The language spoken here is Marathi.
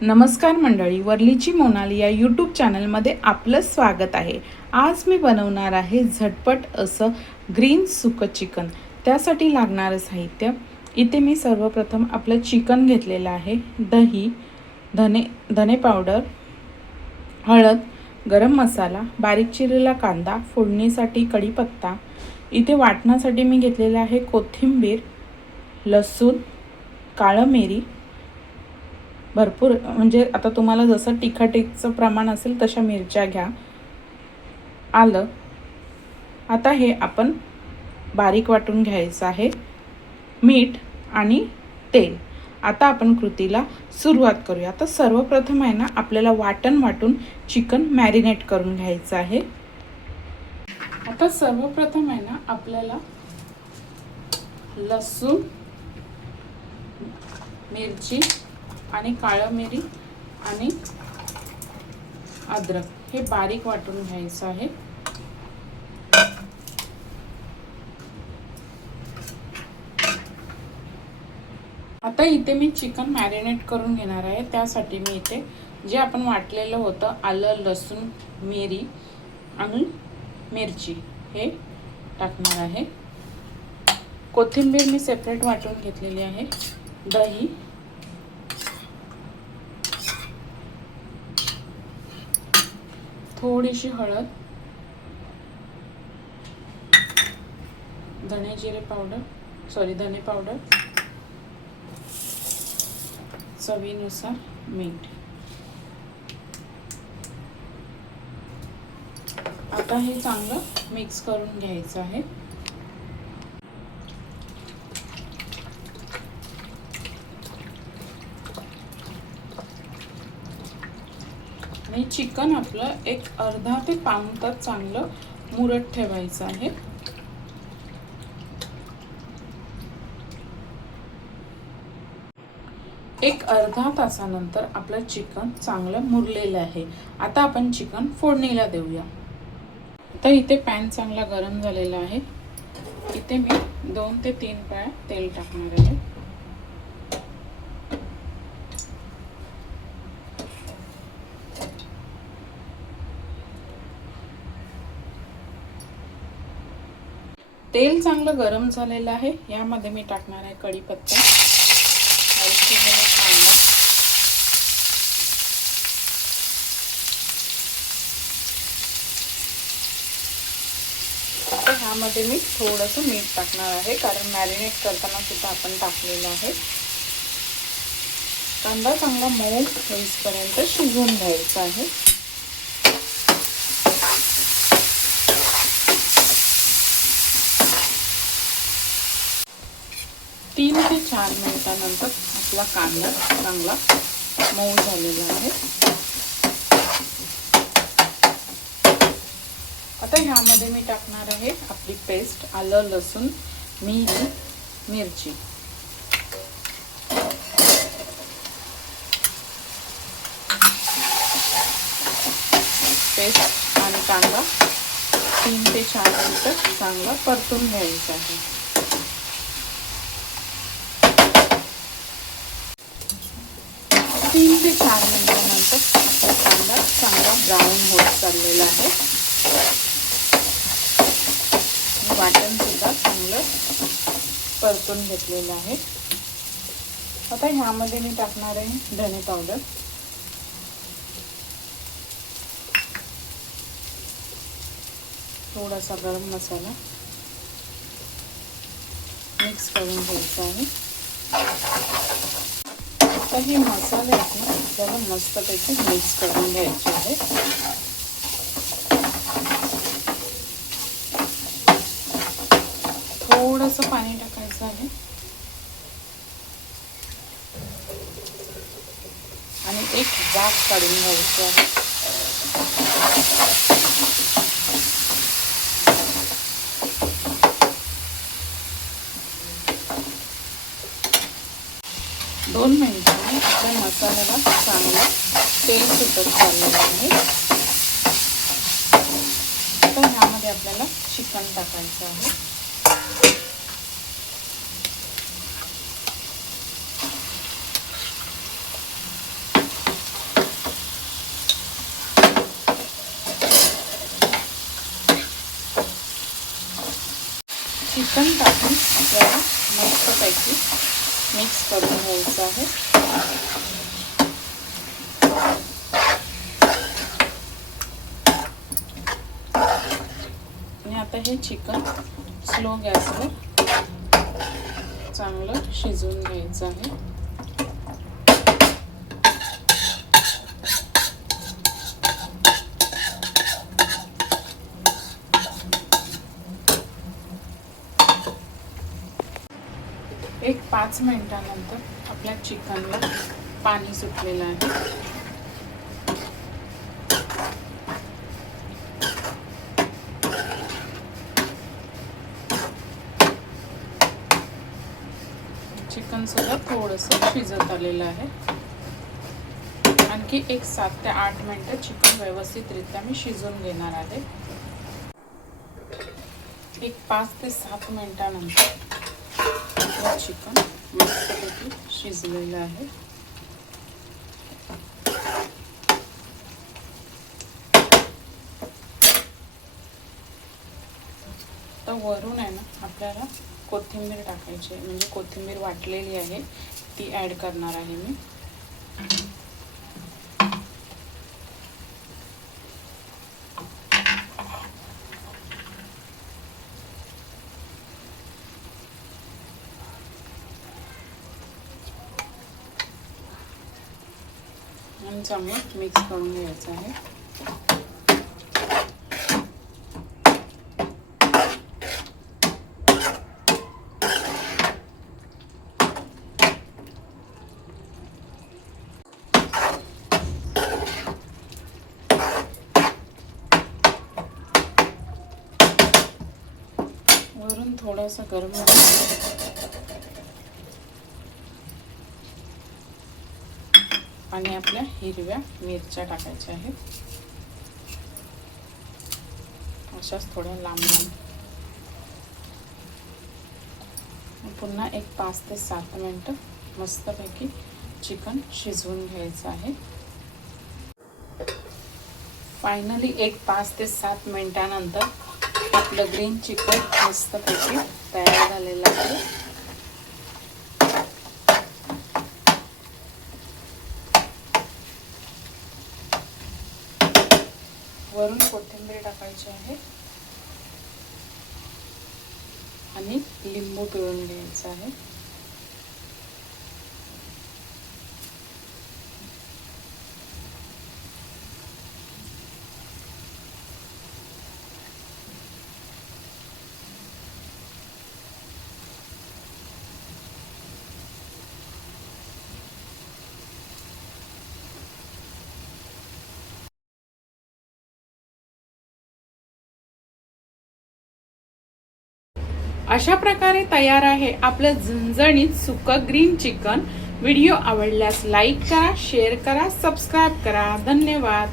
नमस्कार मंडळी, वर्लीची मोनाली या यूट्यूब चॅनलमध्ये आपलं स्वागत आहे। आज मी बनवणार आहे झटपट असं ग्रीन सुकं चिकन। त्यासाठी लागणारं साहित्य इथे मी सर्वप्रथम आपलं चिकन घेतलेलं आहे, दही, धने पावडर, हळद, गरम मसाला, बारीक चिरलेला कांदा, फोडणीसाठी कढीपत्ता, इथे वाटण्यासाठी मी घेतलेला आहे कोथिंबीर, लसूण, काळं मिरी, भरपूर म्हणजे आता तुम्हाला जसं तिखटीचं प्रमाण असेल तशा मिरच्या घ्या, आलं। आता हे आपण बारीक वाटून घ्यायचं आहे, मीठ आणि तेल। आता आपण कृतीला सुरुवात करूया। आता सर्वप्रथम आहे ना आपल्याला वाटून चिकन मॅरिनेट करून घ्यायचं आहे। आता सर्वप्रथम आहे ना आपल्याला लसूण, मिरची आणि काळं मिरी आणि अद्रक हे बारीक वाटून घ्यायचं आहे। आता इथे मी चिकन मॅरिनेट करून घेणार आहे। त्यासाठी मी इथे जे आपण वाटलेलं होतं आलं, लसूण, मिरी आणि मिरची हे टाकणार आहे। कोथिंबीर मी सेपरेट वाटून घेतलेली आहे। दही, थोडीशी हळद, धने पावडर, चवीनुसार मीठ। आता हे चांगलं मिक्स करून घ्यायचं आहे। आणि चिकन आपलं एक अर्धा ते पाऊण तास चांगलं मुरत ठेवायचं आहे। एक अर्धा तासानंतर आपलं चिकन चांगलं मुरलेलं आहे। आता आपण चिकन फोडणीला देऊया। आता इथे पॅन चांगला गरम झालेला आहे। इथे मी 2 ते 3 पळ्या तेल टाकणार आहे। तेल चांगलं गरम झालेलं आहे। यामध्ये मी टाकणार आहे कढीपत्ता, कांदा, आता ह्यामध्ये मी थोडंसं मीठ टाकणार आहे, कारण मॅरिनेट करताना सुद्धा आपण टाकलेलं आहे। कांदा चांगला मऊ होईपर्यंत शिजवून घ्यायचा आहे। तीन ते 4 मिनिटांनंतर आपला कांदा चांगला मऊ झालेला आहे। आता ह्यामध्ये मी टाकणार आहे आपली पेस्ट, आलं, लसूण, मिरी, मिरची। पेस्ट आणि कांदा 3 ते 4 मिनिटं चांगला परतून घ्यायचा आहे। 3 ते 4 मिनिटांनंतर आपला कांदा चांगला ब्राऊन होत चाललेला आहे। वाटण सुद्धा चांगलं परतून घेतलेलं आहे। आता ह्यामध्ये मी टाकणार आहे धने पावडर, थोडासा गरम मसाला, मिक्स करून घ्यायचा आहे। आता हे मसाले आहेत ना आपल्याला मस्तपैकी मिक्स करून घ्यायचे आहे। थोडंसं पाणी टाकायचं आहे आणि एक वाफ काढून घ्यायची आहे। दोन मिनिटांनी आपल्या मसाल्याला चांगलं तेल सुटत चाललेलं आहे। आता ह्यामध्ये आपल्याला चिकन टाकायचं आहे। चिकन टाकून आपल्याला मस्तपैकी मिक्स करून घ्यायचं आहे. आणि आता हे चिकन स्लो गॅसवर चांगलं शिजवून घ्यायचं आहे. एक 5 मिनिटानंतर आपल्या चिकनला पाणी सुटलेलं आहे. चिकन सुद्धा थोडंसं शिजत आलेलं आहे. आणखी एक 7 ते 8 मिनिटं चिकन व्यवस्थितरित्या मी शिजवून घेणार आहे. एक 5 ते 7 मिनिटानंतर चिकन मस्तपैकी शिजलेलं आहे. तर वरून आहे ना आपल्याला कोथिंबीर टाकायची आहे. म्हणजे कोथिंबीर वाटलेली आहे ती ॲड करणार आहे मी. आणि चांगलं मिक्स करून घ्यायचं आहे. वरून थोडासा गरम आणि आपल्या हिरव्या मिरच्या टाकायच्या आहेत. अशाच थोड्या लांब लांब. पुन्हा एक 5 ते 7 मिनिटं मस्तपैकी चिकन शिजवून घ्यायचं आहे. फायनली एक 5 ते 7 मिनिटानंतर आपलं ग्रीन चिकन मस्तपैकी तयार झालेलं आहे. वरून कोथिंबीर टाकायची आहे आणि लिंबू पिळून घ्यायचं आहे. अशा प्रकारे तयार आहे आपलं झणझणीत सुकं ग्रीन चिकन. व्हिडिओ आवडल्यास लाईक करा, शेअर करा, सबस्क्राईब करा. धन्यवाद.